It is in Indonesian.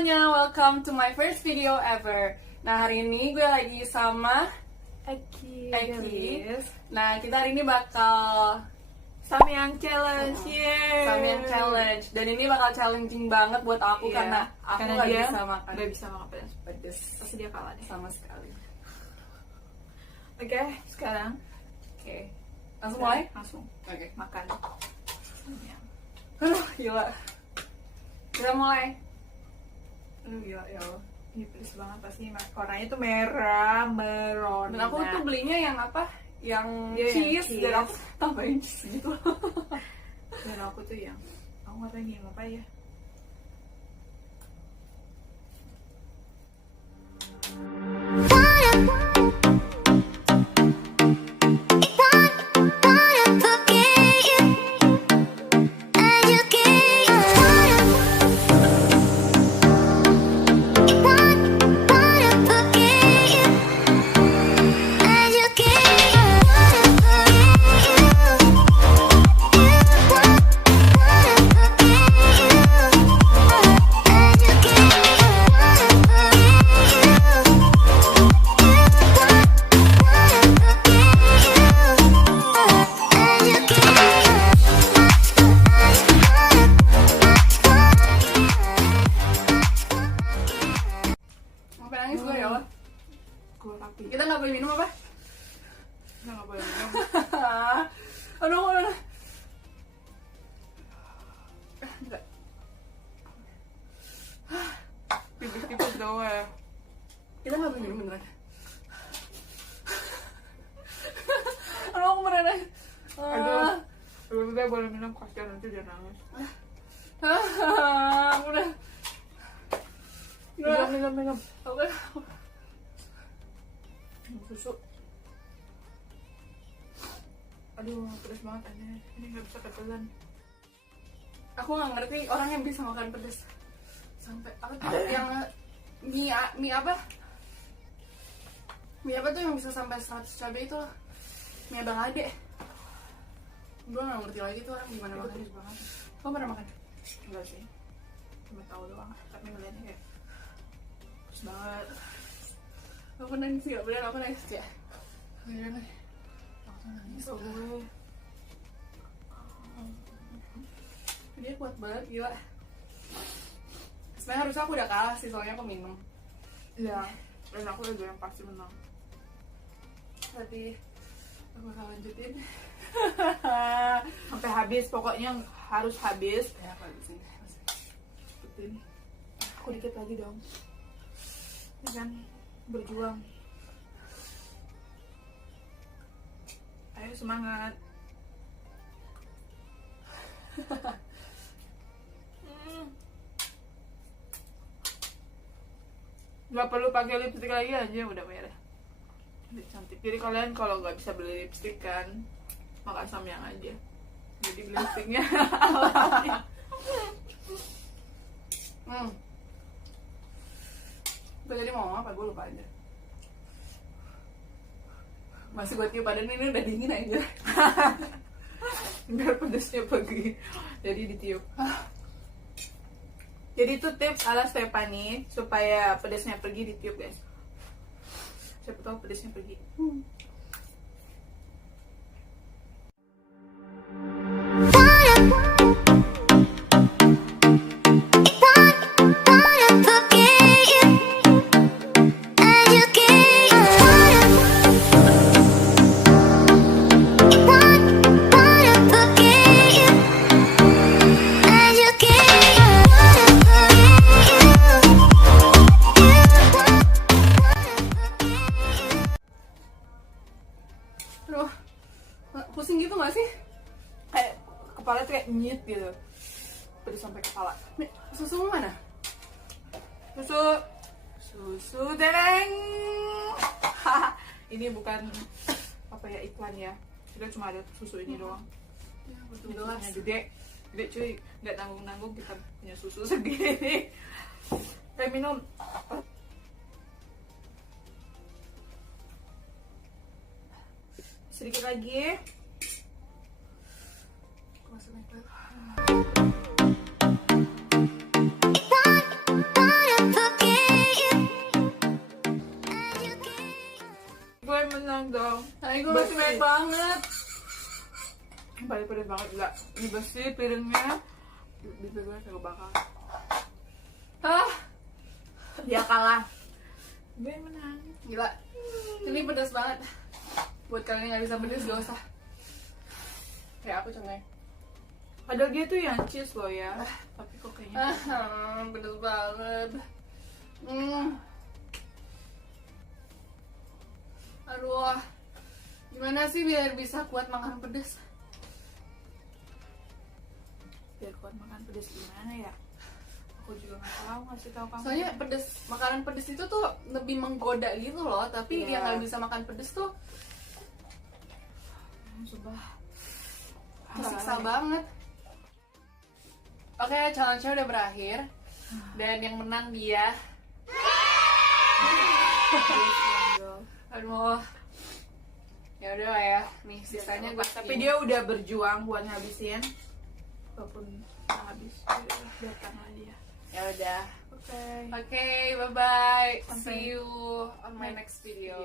semuanya, welcome to my first video ever. Nah, hari ini gue lagi sama Eki. Nah, kita hari ini bakal Samyang challenge. Samyang challenge. Dan ini bakal challenging banget buat aku karena aku gak bisa makan. Gak bisa makan pedes. Pasti dia kalah deh. Sama sekali. Oke, sekarang. Oke. Langsung mulai? Langsung. Oke. Makan. Samyang. Gila. Kita mulai. Gila ya Allah. Ini pedes banget pasti. Warnanya tuh merah merona. Dan aku tuh belinya yang apa? Yang cheese. Dan aku tambahin cheese gitu. Dan aku tuh yang aku nggak tahu ini apa ya. Kita nggak boleh minum apa? Kita nggak boleh minum. Aduh. Enggak. Tipis-tipis doang ya. Kita nggak boleh minum beneran. Aduh, aku beneran. Aduh, kalau kita boleh minum kasihan nanti dia nangis. Udah. Minum. Oke. Susu. Aduh, pedas banget aneh. Ini nggak bisa ketelan. Aku nggak ngerti orang yang bisa makan pedas sampai apa tuh yang mie apa tuh yang bisa sampai 100 cabai itu loh. Mie Abang Ade. Gue nggak ngerti lagi tuh orang gimana makan. Pedas banget. Kamu pernah makan? Enggak sih, cuma tahu doang. Tapi ngeliatnya kayak pedas banget. Aku nangis ya, beneran aku nangis ya. Beneran. Aku tuh nangis. Gue. Dia kuat banget, gila. Sebenarnya harusnya aku udah kalah sih, soalnya aku minum. Iya. Dan aku juga yang pasti menang. Tapi aku bakal lanjutin. Sampai habis, pokoknya harus habis. Ya, aku habisin. Seperti ini. Aku dikit lagi dong. Ya kan, berjuang. Ayo semangat. Gak perlu pakai lipstick lagi aja, udah merah. Udah cantik. Jadi kalian kalau nggak bisa beli lipstick kan, makan Samyang aja. Jadi beli lipsticknya alami. Gue tadi mau ngomong apa, gue lupa aja. Masih gue tiup badan ini udah dingin aja. Biar pedasnya pergi. Jadi ditiup. Jadi itu tips ala Stephanie supaya pedasnya pergi, ditiup guys. Siapa tahu pedasnya pergi. Pusing gitu gak sih? Kayak kepala tuh kayak nyit gitu. Pedas sampai kepala. Susu mana? Susu dereng. Ini bukan apa ya, iklan ya. Kita cuma ada susu ini doang. Ya, betul Susunya gede cuy. Nggak nanggung kita punya susu segini. Kayak minum. Sedikit lagi. Masukin ke Ay, gue masih banyak banget. Balik pedes banget gila. Ini bersih piringnya. Bibir gue kagak bakal. Dia kalah. Gue menang. Gila. Ini pedas banget. Buat kalian yang gak bisa pedas gak usah. Kayak aku contohnya. Padahal dia tuh yang cheese loh ya. Tapi kok kayaknya pedas banget. Aduh. Gimana sih biar bisa kuat makan pedas? biar kuat makan pedes gimana ya? Aku juga nggak tahu, ngasih tahu kamu. Soalnya pedes, makanan pedes itu tuh lebih menggoda gitu loh. Tapi yang nggak bisa makan pedes tuh sumpah kesiksa banget. Oke, challenge-nya udah berakhir. Dan yang menang dia. Aduh. Ya udah lah ya. Nih sisanya gue. Tapi dia udah berjuang buat ngabisin. Walaupun nggak habis, biarkan lah dia. Ya udah. Oke. Oke, bye bye. See you on my next video.